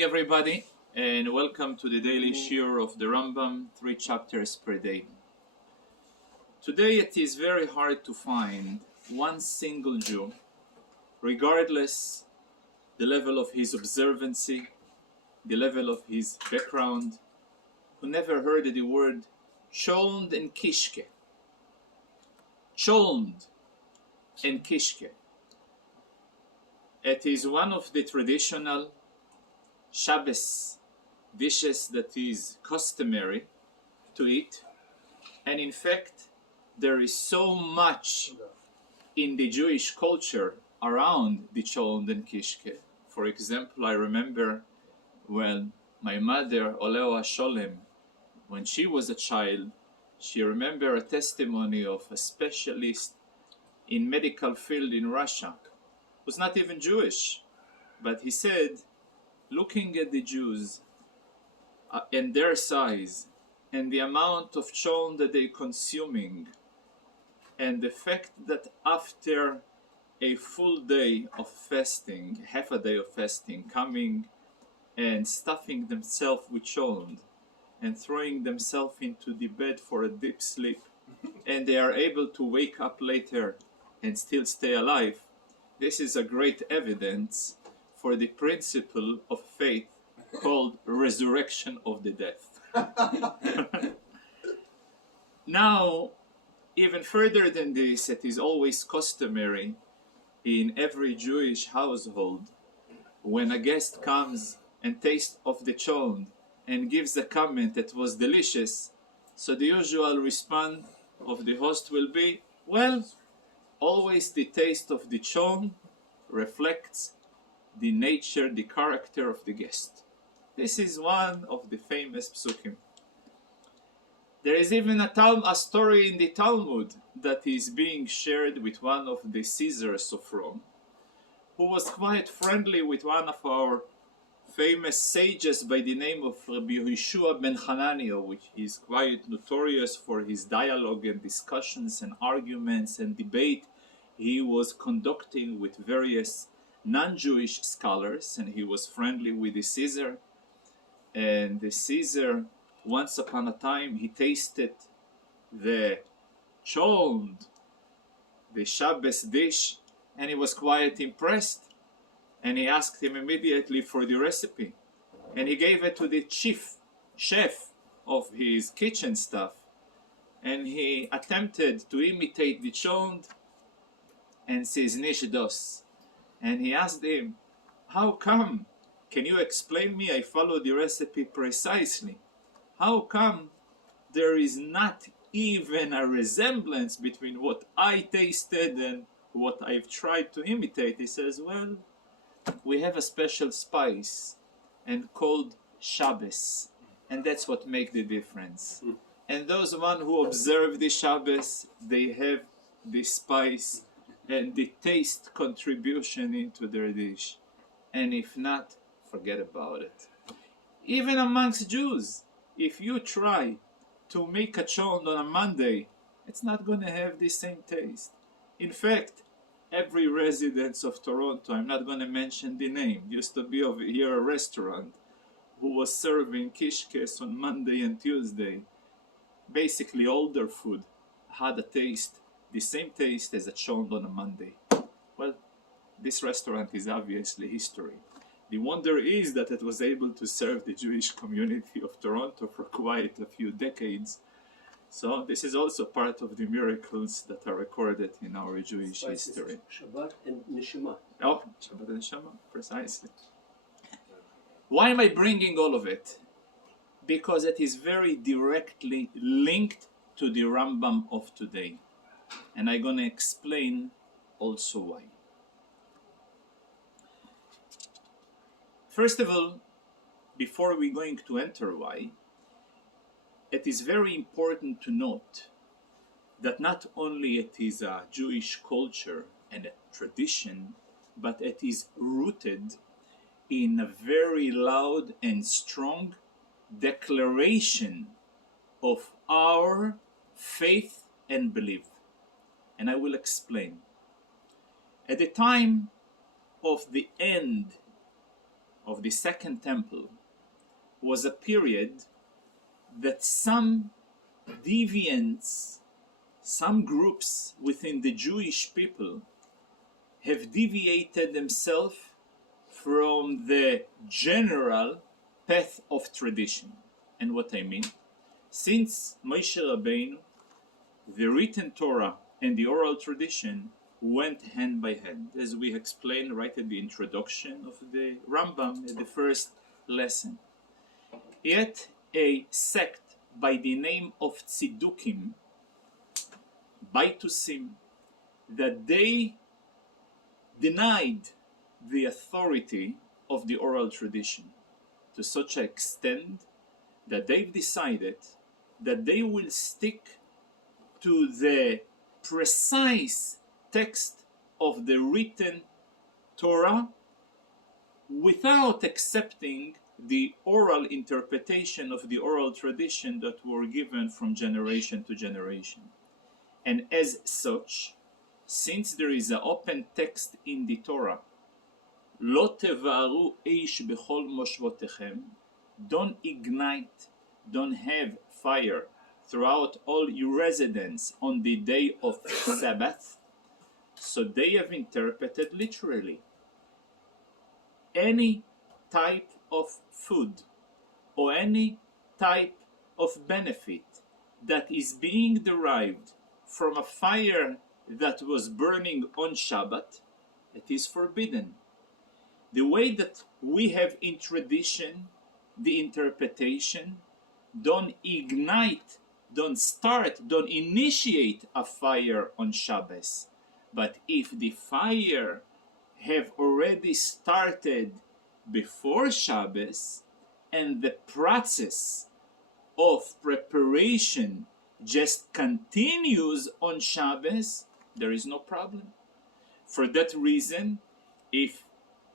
Everybody, and welcome to the daily shir of the Rambam, 3 chapters per day. Today it is very hard to find one single Jew, regardless the level of his observancy, the level of his background, who never heard the word CHOLENT and kishke. CHOLENT and kishke. It is one of the traditional Shabbos dishes that is customary to eat, and in fact there is so much in the Jewish culture around the CHOLENT and kishke. For example, I remember when my mother, Oleo Sholem, when she was a child, she remembered a testimony of a specialist in medical field in Russia, who's not even Jewish, but he said, looking at the Jews and their size and the amount of CHOLENT that they're consuming, and the fact that after a full day of fasting, half a day of fasting, coming and stuffing themselves with CHOLENT and throwing themselves into the bed for a deep sleep, and they are able to wake up later and still stay alive, this is a great evidence for the principle of faith called resurrection of the dead. Now, even further than this, it is always customary in every Jewish household when a guest comes and tastes of the CHOLENT and gives a comment that was delicious, so the usual response of the host will be, well, always the taste of the CHOLENT reflects the nature, the character of the guest. This is one of the famous psukim. There is even a story in the Talmud that is being shared with one of the Caesars of Rome, who was quite friendly with one of our famous sages by the name of Rabbi Yehoshua ben Hananiah, which is quite notorious for his dialogue and discussions and arguments and debate he was conducting with various non-Jewish scholars, and he was friendly with the Caesar. And the Caesar, once upon a time, he tasted the CHOLENT, the Shabbos dish, and he was quite impressed. And he asked him immediately for the recipe. And he gave it to the chief chef of his kitchen staff. And he attempted to imitate the CHOLENT and says, Nish dos. And he asked him, how come? Can you explain me? I followed the recipe precisely. How come there is not even a resemblance between what I tasted and what I've tried to imitate? He says, well, we have a special spice and called Shabbos, and that's what makes the difference. And those one who observe the Shabbos, they have the spice and the taste contribution into their dish. And if not, forget about it. Even amongst Jews, if you try to make a CHOLENT on a Monday, it's not going to have the same taste. In fact, every resident of Toronto, I'm not going to mention the name, used to be over here a restaurant who was serving kishkes on Monday and Tuesday. Basically all their food had a taste, the same taste as a CHOLENT on a Monday. Well, this restaurant is obviously history. The wonder is that it was able to serve the Jewish community of Toronto for quite a few decades. So this is also part of the miracles that are recorded in our Jewish history. Shabbat and Neshama. Oh, Shabbat and Neshama, precisely. Why am I bringing all of it? Because it is very directly linked to the Rambam of today. And I'm going to explain also why. First of all, before we're going to enter why, it is very important to note that not only it is a Jewish culture and a tradition, but it is rooted in a very loud and strong declaration of our faith and belief. And I will explain. At the time of the end of the Second Temple was a period that some deviants, some groups within the Jewish people have deviated themselves from the general path of tradition. And what I mean, since Moshe Rabbeinu, the written Torah and the oral tradition went hand by hand, as we explained right at the introduction of the Rambam, at the first lesson. Yet a sect by the name of Tzidukim, Baitusim, that they denied the authority of the oral tradition to such an extent that they've decided that they will stick to the precise text of the written Torah without accepting the oral interpretation of the oral tradition that were given from generation to generation. And as such, since there is an open text in the Torah, Lo tevaru eish bechol moshvotechem, don't ignite, don't have fire throughout all your residence on the day of Sabbath. So they have interpreted literally any type of food or any type of benefit that is being derived from a fire that was burning on Shabbat, it is forbidden. The way that we have in tradition the interpretation, don't ignite, don't start, don't initiate a fire on Shabbos. But if the fire have already started before Shabbos and the process of preparation just continues on Shabbos, there is no problem. For that reason, if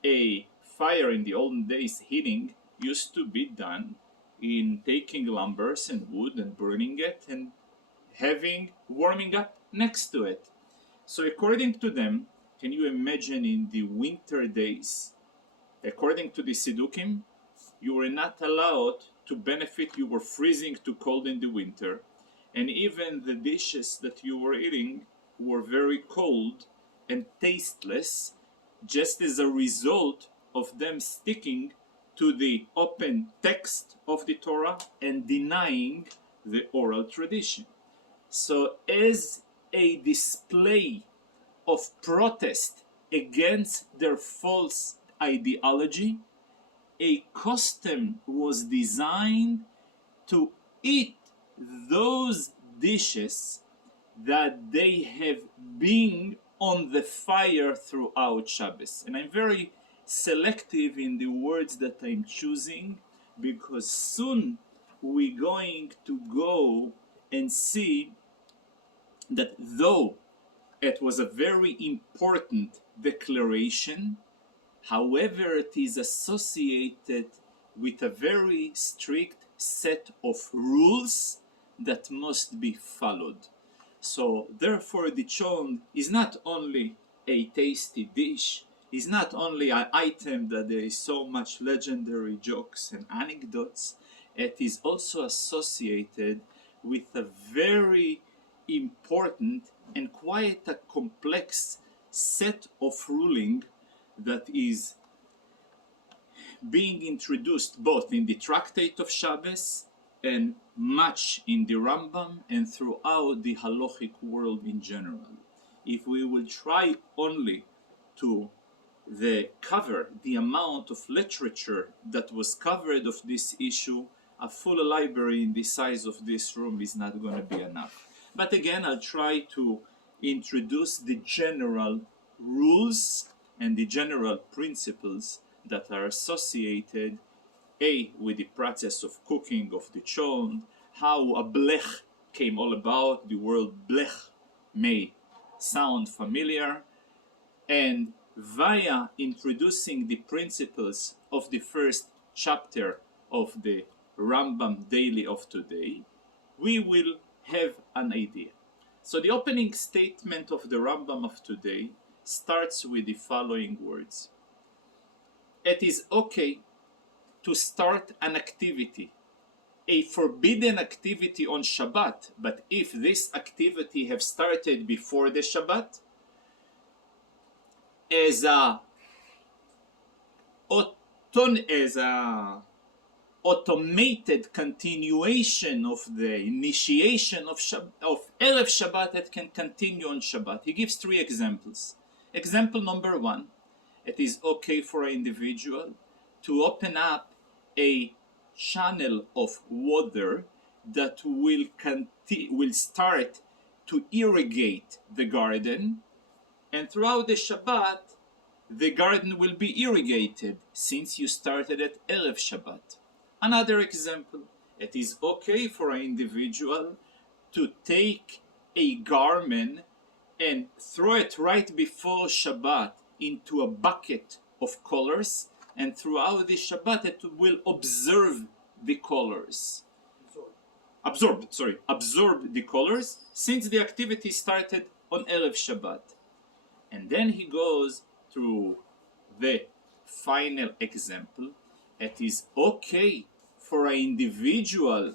a fire in the olden days heating used to be done in taking lumbers and wood and burning it and having warming up next to it. So according to them, can you imagine in the winter days, according to the Sidukim, you were not allowed to benefit, you were freezing too cold in the winter, and even the dishes that you were eating were very cold and tasteless, just as a result of them sticking to the open text of the Torah and denying the oral tradition. So as a display of protest against their false ideology, a custom was designed to eat those dishes that they have been on the fire throughout Shabbos. And I'm very selective in the words that I'm choosing, because soon we're going to go and see that though it was a very important declaration, however, it is associated with a very strict set of rules that must be followed. So therefore the cholent is not only a tasty dish, is not only an item that there is so much legendary jokes and anecdotes, it is also associated with a very important and quite a complex set of ruling that is being introduced both in the Tractate of Shabbos and much in the Rambam and throughout the halachic world in general. If we will try only to cover the amount of literature that was covered of this issue, a full library in the size of this room is not going to be enough. But again, I'll try to introduce the general rules and the general principles that are associated with the process of cooking of the cholent, how a blech came all about. The word blech may sound familiar, and via introducing the principles of the first chapter of the Rambam Daily of today, we will have an idea. So the opening statement of the Rambam of today starts with the following words. it is okay to start an activity, a forbidden activity on Shabbat, but if this activity have started before the Shabbat, as a automated continuation of the initiation of Erev Shabbat, that can continue on Shabbat. He gives 3 examples. Example number 1, it is okay for an individual to open up a channel of water that will start to irrigate the garden, and throughout the Shabbat the garden will be irrigated since you started at Erev Shabbat. Another example, it is okay for an individual to take a garment and throw it right before Shabbat into a bucket of colors, and throughout the Shabbat it will observe the colors. Absorb the colors, since the activity started on Erev Shabbat. And then he goes through the final example. It is okay for an individual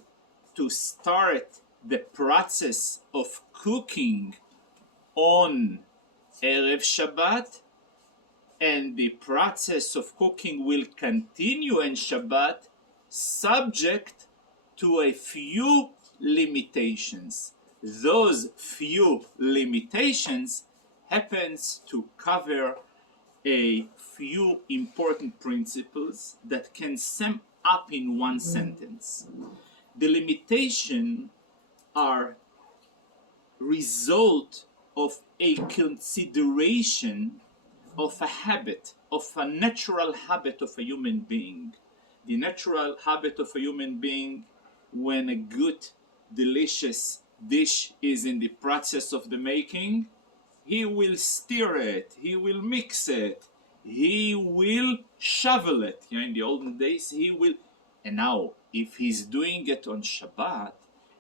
to start the process of cooking on Erev Shabbat, and the process of cooking will continue in Shabbat, subject to a few limitations. Those few limitations happens to cover a few important principles that can sum up in one sentence. The limitations are result of a consideration of a habit, of a natural habit of a human being. The natural habit of a human being, when a good, delicious dish is in the process of the making, he will stir it, he will mix it, he will shovel it. In the olden days, he will. And now, if he's doing it on Shabbat,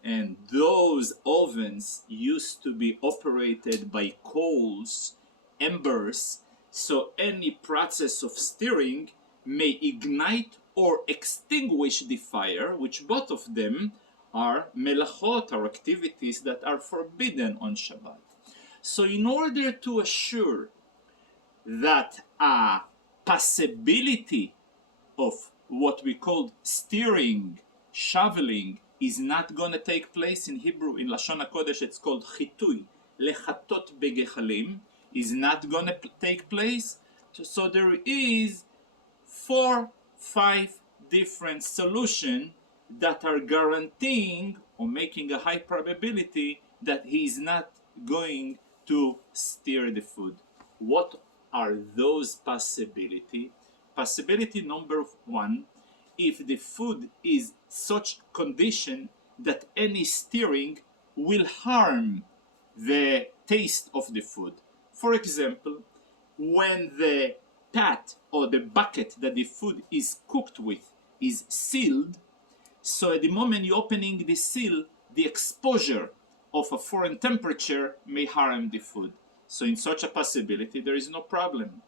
and those ovens used to be operated by coals, embers, so any process of stirring may ignite or extinguish the fire, which both of them are melachot, or activities that are forbidden on Shabbat. So in order to assure that a possibility of what we call stirring, shoveling, is not going to take place in Hebrew, in Lashon HaKodesh it's called chitui, lechatot begechalim, is not going to take place. So there is 4-5 different solutions that are guaranteeing or making a high probability that he is not going to stir the food. What are those possibilities? Possibility number 1, if the food is such condition that any stirring will harm the taste of the food. For example, when the pot or the bucket that the food is cooked with is sealed, so at the moment you're opening the seal, the exposure of a foreign temperature may harm the food. So in such a possibility, there is no problem.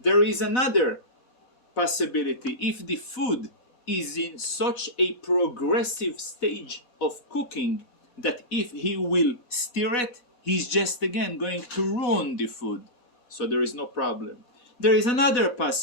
There is another possibility. If the food is in such a progressive stage of cooking that if he will stir it, he's just again going to ruin the food. So there is no problem. There is another possibility.